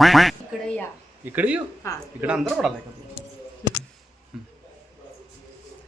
इकडे या. इकडे येऊ. इकडे अंतर पडालाय का?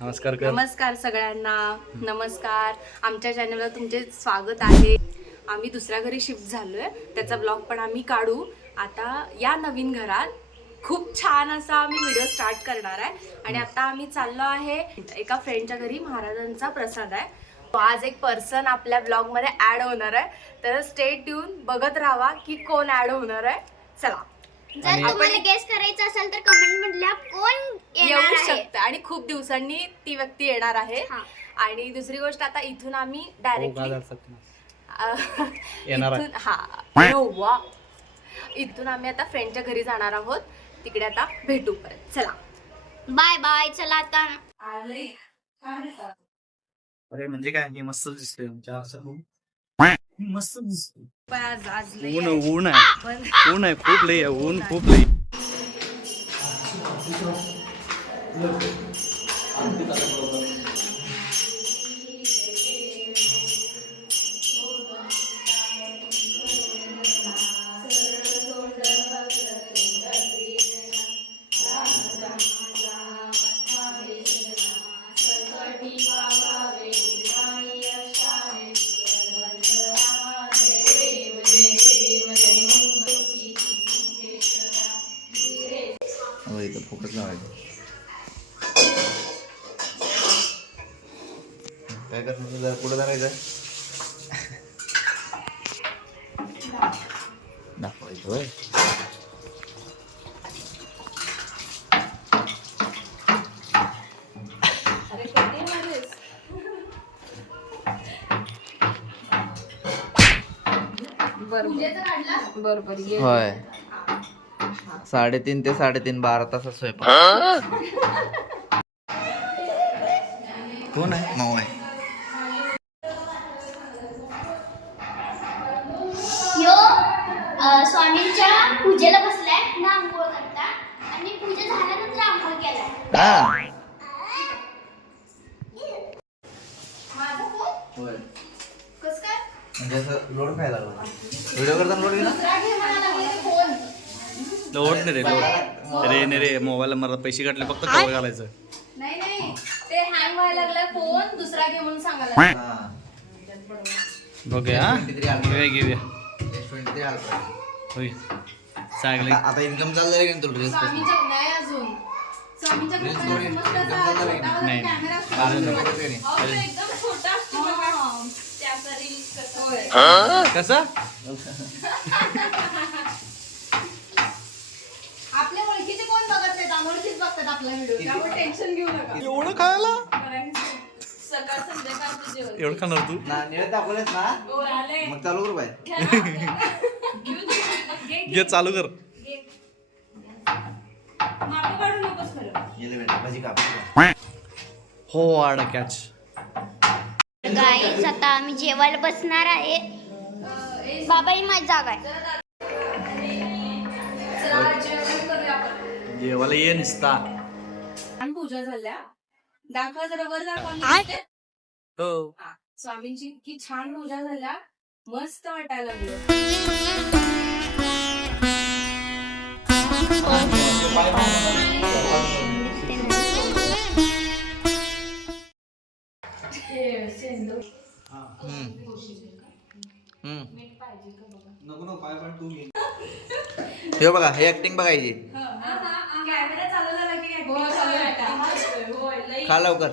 नमस्कार कर. नमस्कार सगळ्यांना. नमस्कार. आमच्या चॅनलवर तुमचे स्वागत आहे. आम्ही दुसऱ्या घरी शिफ्ट झालोय, त्याचा ब्लॉग पण आम्ही काढू. आता या नवीन घरात खूप छान असा आम्ही व्हिडिओ स्टार्ट करणार आहे. आणि आता आम्ही चाललो आहे एका फ्रेंडच्या घरी. महाराजांचा प्रसाद आहे. आज एक पर्सन आपल्या ब्लॉग मध्ये ऍड होणार आहे, तर स्टे ट्यून बघत राहा की कोण ऍड होणार आहे. चला, जर तुम्हाला गेस करायचं असेल तर कमेंट मधल्या कोण येऊ शकतं. आणि खूप दिवसांनी ती व्यक्ती येणार आहे. आणि दुसरी गोष्ट, आता इथून आम्ही डायरेक्टली इथून आम्ही आता फ्रेंडच्या घरी जाणार आहोत. तिकडे आता भेटू परत. चला, बाय बाय. चला आता. अरे म्हणजे काय, हे मस्त दिसतोय. मस्त दिसतोय. ऊन आहे खूप लई आहे. ऊन खूप लई. फोकस लावायचं. काय करणार, पुढे धरायचं, दाखवायचं. होय, होय. 3:30 ते 3:30 12 तासात स्वयंपाक. कोण आहे? माऊ आहे. स्वामींच्या पूजेला बसलाय ना, आंघोळ करता. आणि पूजा झाल्यानंतर आंघोळ केलाय. म्हणजे असं लोड काय लागला व्हिडिओ करताना? लोड नाही रे मोबाईल मला पैसे काढले, फक्त कवर घालायचं. नाही ते हँग व्हायला लागलाय फोन. दुसरा घे म्हणून सांगायला. बघूया घेऊया. चांगलं. आता इन्कम चाललं आहे का तुला? ड्रेस स्वामींच्या नाही अजून. स्वामींच्या कृपेने मस्त असा छोटा नाही. कॅमेरा असतो. अहो, तो एकदम छोटा असतो बघा. त्याचा रील्स कसा आपल्या ओळखीचे कोण बघत नाहीत, अनोळखीच बघतात आपला व्हिडिओ. त्यामुळे टेन्शन घेऊ नका. एवढं खायला सकाळ संध्याकाळचं जेवण. एवढं खाणार तू? निळत दाखवलेस ना, हो, आले. मग चालू करू बाय. घे, चालू कर. मागं काढू नकोस खरं. गेले बेटा, भाजी काप. हो, आडा कॅच. गाईज, आता आम्ही जेवायला बसणार आहे. बाबा ही माझी जागा आहे. चला, जेवण करूया आपण. जेवायला ये निसता. छान पूजा झाल्या. दाखवा जरा, वर दाखवा. हो, स्वामींची इतकी छान पूजा झाल्या, मस्त वाटायला लागलं. हे बघा, हे ऍक्टिंग बघायची. कॅमेरा चालू झाला की खा लवकर.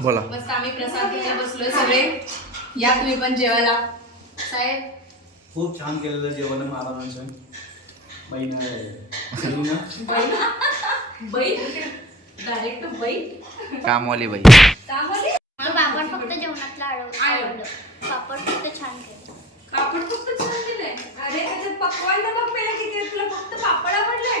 बोला. मस्त आम्ही प्रसाद घ्यायला बसलोय सगळे. या तुम्ही पण जेवायला. साहेब, खूप छान केलेलं जेवण महाराजांचं. डायरेक्ट बैठ. कामवाली बाई. पापड फक्त जेवणातलं आवडलं. पापड फक्त छान केलं. पापड फक्त छान केलंय. अरे त्याच्यात पकवान तर बघ पहिला किती आहे. तुला फक्त पापड आवडलाय.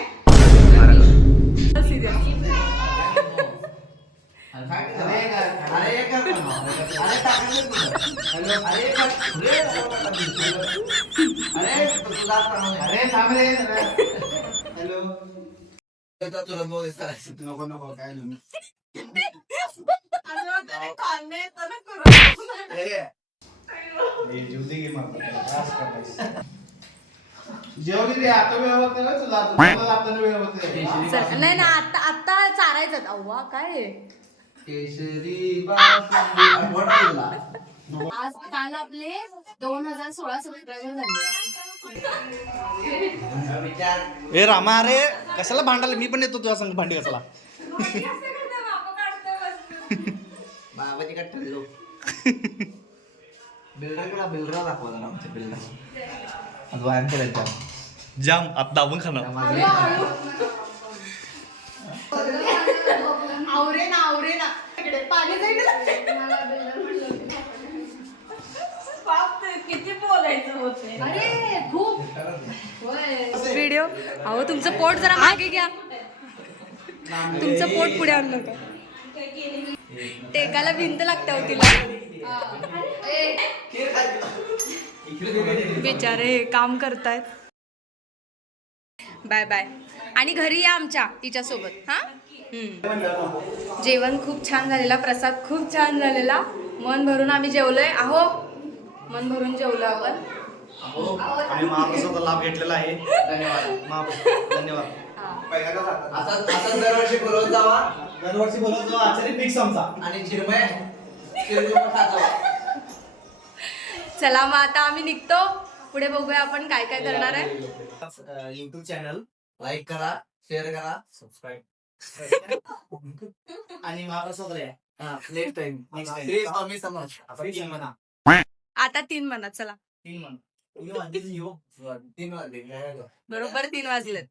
नको काय नाही ना आता आता चारायचं अव्वा काय केशरी आज काल आपले 2016 सबस्क्रायबर झाले. ए रामा अरे कशाला भांडायला मी पण येतो तुझ्या संग भांडी कशाला बाबाजी काय ठरलो बिल्डर दाखवा जरा आमच्या बिल्डर आज व्यायाम करायचा जाम आता दाबून खाणार आवरे ना इकडे पाणी जाईल किती बोलायचं होते अरे खूप व्हिडिओ अहो तुमचं पोट जरा मागे घ्या तुमचं पोट पुढे आणलं का टेकाला भिंत लागते हो तिला बिचारे काम करतायत बाय बाय आणि घरी या आमच्या तिच्यासोबत हा जेवण खूप छान झालेला प्रसाद खूप छान झालेला मन भरून आम्ही जेवलोय आहो मन भरून जेवलो आपण आम्ही महाप्रसादाचा लाभ घेतलेला आहे धन्यवाद असं दरवर्षी बोलवत जावा आचार्य फिक्स आमचा आणि चिरमय खात जावा चला मग आता आम्ही निघतो पुढे बघूया आपण काय काय करणार आहे युट्यूब चॅनल लाईक करा शेअर करा सबस्क्राईब आणि महाप्रसाद नेक्स्ट टाइम स्वामी समज आता 3 म्हणा चला 3 वाजले बरोबर 3 वाजलेत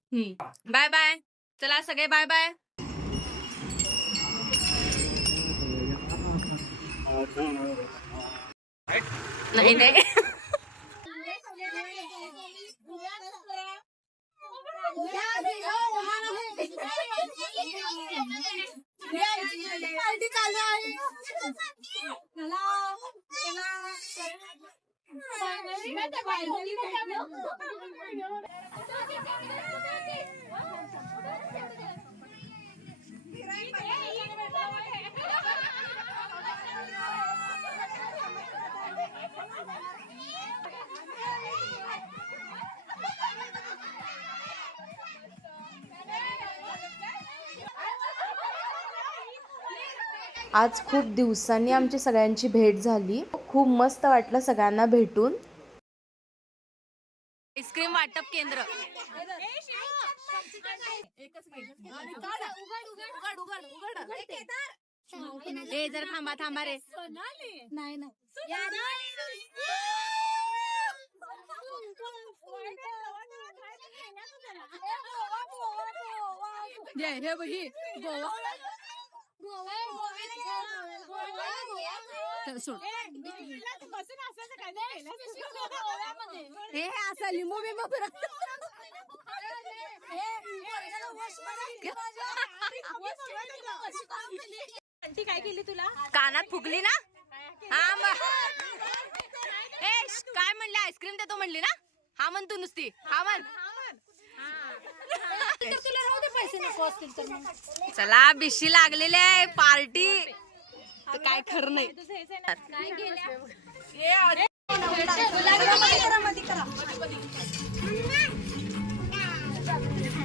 बाय बाय चला सगळे बाय बाय नाही नाही आज खूप दिवसांनी आमची सगळ्यांची भेट झाली खूप मस्त वाटलं सगळ्यांना भेटून आईस्क्रीम वाटप केंद्र जर थांबा थांबा रे नाही हे असं लिंबू बिंबू काय केली तुला कानात फुगली ना हा काय म्हणले आईस्क्रीम देतो म्हणली ना हा म्हण तू नुसती हा म्हण चला बिशी लागलेली आहे पार्टी तर काय खरं नाही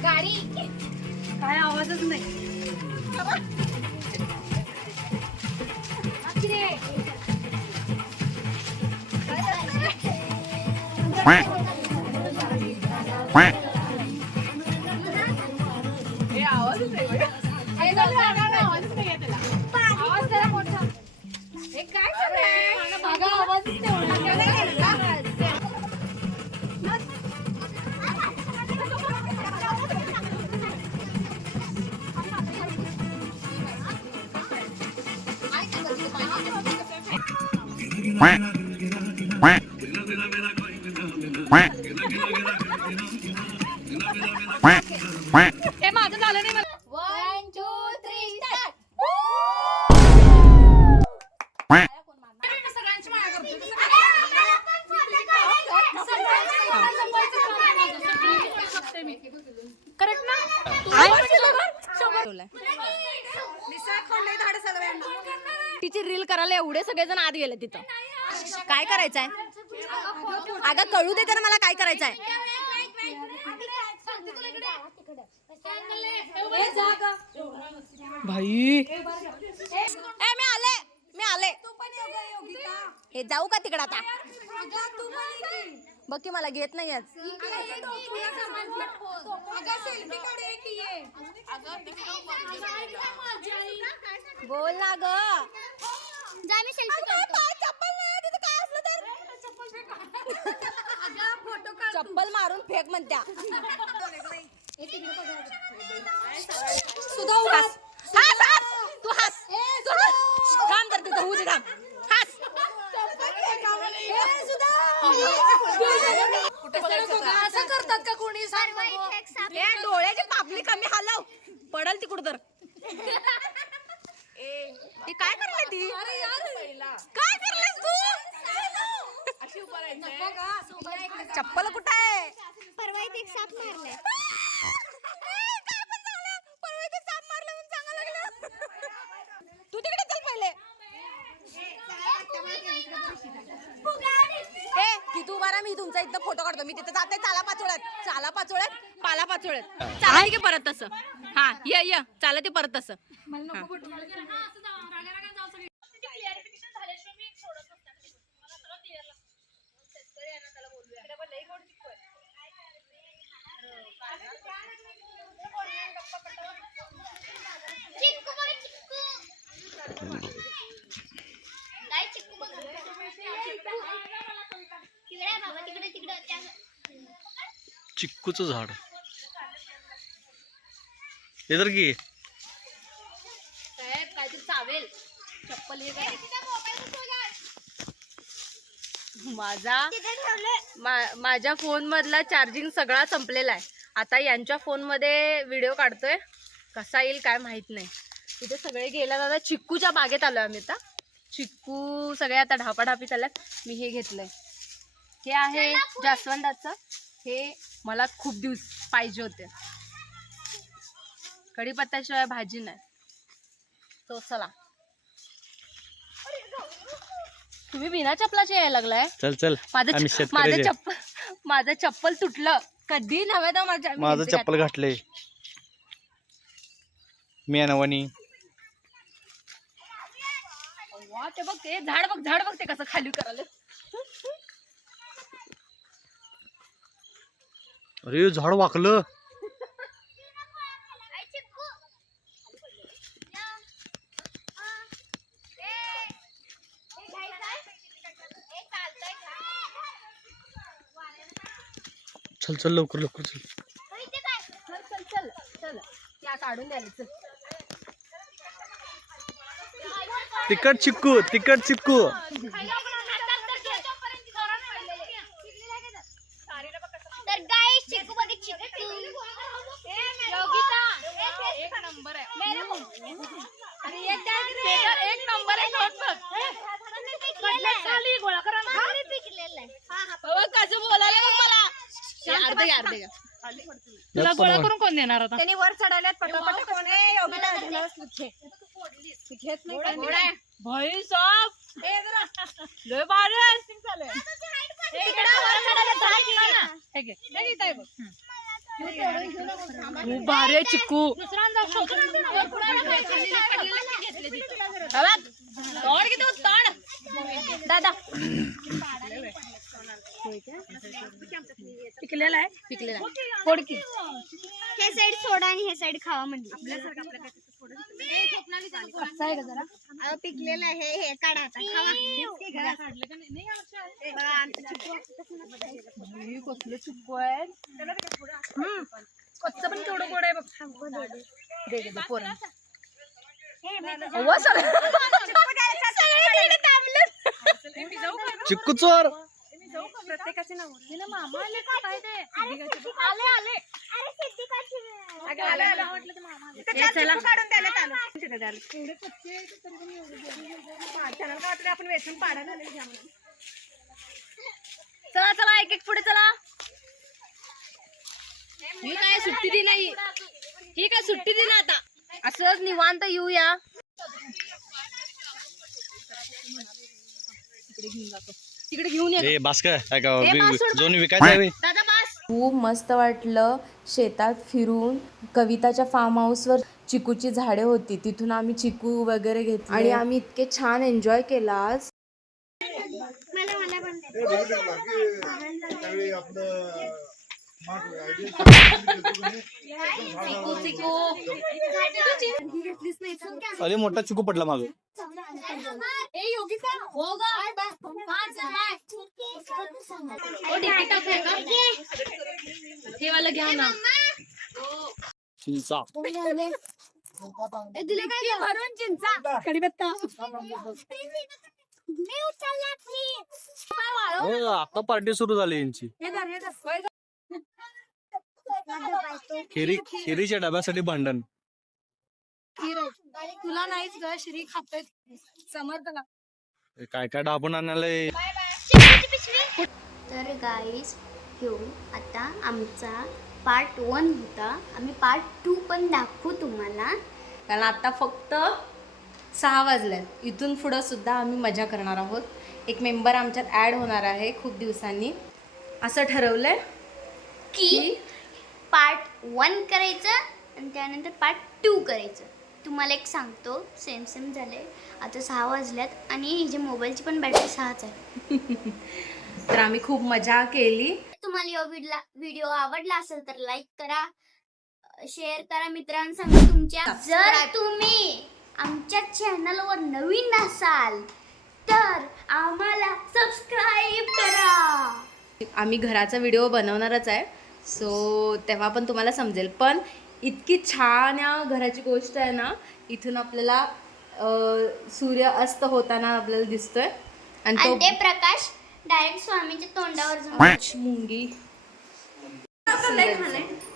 गाडी काय आवाजच नाही हे माझं झालं नाही मला 1 2 3 स्टार्ट सगळ्यांची माया करेक्ट ना तिची रील करायला एवढे सगळेजण आत गेले तिथं काय करायचंय अगं कळू दे तर मला काय करायचं आहे. भाई मी आले हे जाऊ का तिकडं आता. बघ की मला घेत नाही आज. बोल ना ग. जा मी सेल्फी चप्पल मारून फेक म्हणत्या. सुधा हस तू हस काम कर तिथं होऊ दे काम. हस असं करतात का कोणी. डोळ्याची पापली कमी हलव पडल तिकडं तर. ती काय करले ती काय करलेस तू. चप्पल कुठं आहे. परवा इथे एक साप मारलाय. तू तिकडे चल पहिले. तिथं उभा राहा मी तुमचा इथं फोटो काढतो. मी तिथं जाते चाला पाचोळ्यात पाला पाचोळ्यात चाला की परत तसं. हा ये चाला ते परत तसं. चिक्कूचं झाड इधर की काहीतरी चावेल चप्पल हे काय. माझ्या फोन मधला चार्जिंग सगळा संपलेला आहे. आता यांच्या फोन मध्ये व्हिडिओ काढतोय. कसा येईल काय माहित नाही. तिथे सगळे गेला दादा. चिक्कूच्या बागेत आलोय आम्ही आता. चिक्कू सगळे आता ढापाढापी चालल्यात. मी हे घेतलंय. हे आहे जास्वंदाचं. हे मला खूप दिवस पाहिजे होते. कढीपत्त्याशिवाय भाजी नाही. तो चला तुम्ही बिना चप्पलाचे यायला लागलाय. चल माझं चप्पल तुटलं कधी नव्हे तर माझं चप्पल घातलंय मी अनवानी. ते बघ ते झाड बघ ते कसं खाली करायला. अरे झाड वाकलं. चल लवकर चल. चल त्या काढून द्यायला चल. तिकट चिक्कू तर गाइस चिक्कू बघ चिक्कू. एक नंबर आहे. एक नंबर आहे. कसं बोलायला बघ मला. अर्धे घ्या. तुला गोळा करून कोण देणार होता. त्यांनी वर चढायल्यात पटापट. कोण आहे भाई साहब लय भारी ऍक्टिंग चालू आहे. खूप भारी आहे चिक्कू. दादा पिकलेला आहे. फोडकी हे साइड सोडा आणि हे साइड खावा म्हणजे. पिकलेलं आहे हे काढा आता खावा. कसलं चिक्कू आहे. कच्चं पण केवढं गोड आहे बघ. दे पोरं. चिक्कू चोर. प्रत्येकाचे नाव मामा आले आपण वेचून पाडायला. चला एक पुढे चला. ही काय सुट्टी दिली नाही. ही काय सुट्टी दिली आता. असंच निवांत येऊया. इकडे घेऊन जातो. तिकडे घेऊन ये. ए बास्कर जोन विकायचं आहे बे. खूप मस्त वाटलं शेतात फिरून. कविताच्या फार्म हाऊसवर चिकूची झाडे होती, तिथून आम्ही चिकू वगैरे घेतले आणि आम्ही इतके छान एन्जॉय केला आज. अरे मोठा चिकू पडला माग. हे वाला घ्या ना. चिंचा आता पार्टी सुरू झाली यांची. खिरीच्या डब्यासाठी भांडण. तुला नाहीच ग श्री खातोय समर्थला. काय काय डाबून आणायला. तर गाईज घेऊन आता आमचा पार्ट 1 होता. आम्ही पार्ट 2 पण दाखवू तुम्हाला. कारण आता फक्त 6 वाजल्यात. इथून पुढं सुद्धा आम्ही मजा करणार आहोत. एक मेंबर आमच्यात ॲड होणार आहे खूप दिवसांनी. असं ठरवलंय की पार्ट 1 करायचं आणि त्यानंतर पार्ट 2 करायचं. तुम्हाला एक सांगतो, सेम झाले. आता 6 वाजल्यात आणि हिच्या मोबाईलची पण बॅटरी 6च आहे. तर आम्ही खूप मजा केली. तुम्हाला या व्हिडिओ आवडला असेल तर लाईक करा, शेअर करा मित्रांसंग तुमच्या. जर तुम्ही आमच्या चॅनलवर नवीन असाल तर आम्हाला सबस्क्राईब करा. आम्ही घराचा व्हिडिओ बनवणारच आहे, सो तेव्हा पण तुम्हाला समजेल. पण इतकी छान या घराची गोष्ट आहे ना, इथून आपल्याला सूर्य अस्त होताना आपल्याला दिसतोय आणि ते प्रकाश डायरेक्ट स्वामीच्या तोंडावर जाऊन. मुंगी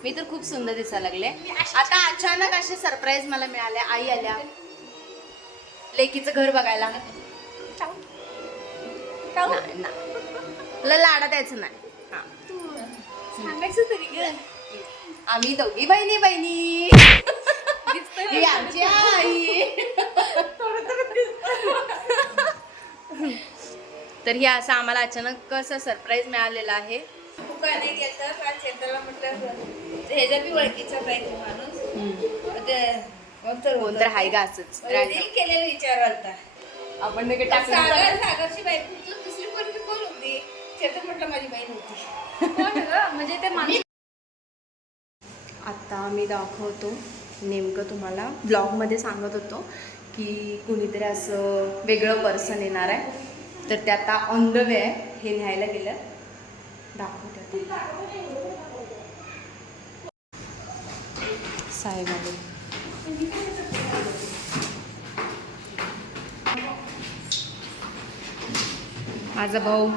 मी तर खूप सुंदर दिसायला लागले. आता अचानक असे सरप्राईज मला मिळाले. आई आल्या लेकीचं घर बघायला. लाडा द्यायचं नाही. सांगायचं तरी आम्ही दोघी बहिणी ही आमची आई. तर हे असं आम्हाला अचानक कसं सरप्राईज मिळालेलं आहे. कोण तर हाय का असंच आपण सागरची बायको दुसरी कोणती कोण होती ते तर म्हटलं माझी बहीण होती. म्हणजे ते आता आम्ही दाखवतो नेमकं तुम्हाला. ब्लॉगमध्ये सांगत होतो की कुणीतरी असं वेगळं पर्सन येणार आहे, तर ते आता ऑन द वे आहे. हे न्यायला गेलं. दाखवते साहेब आले. माझा भाऊ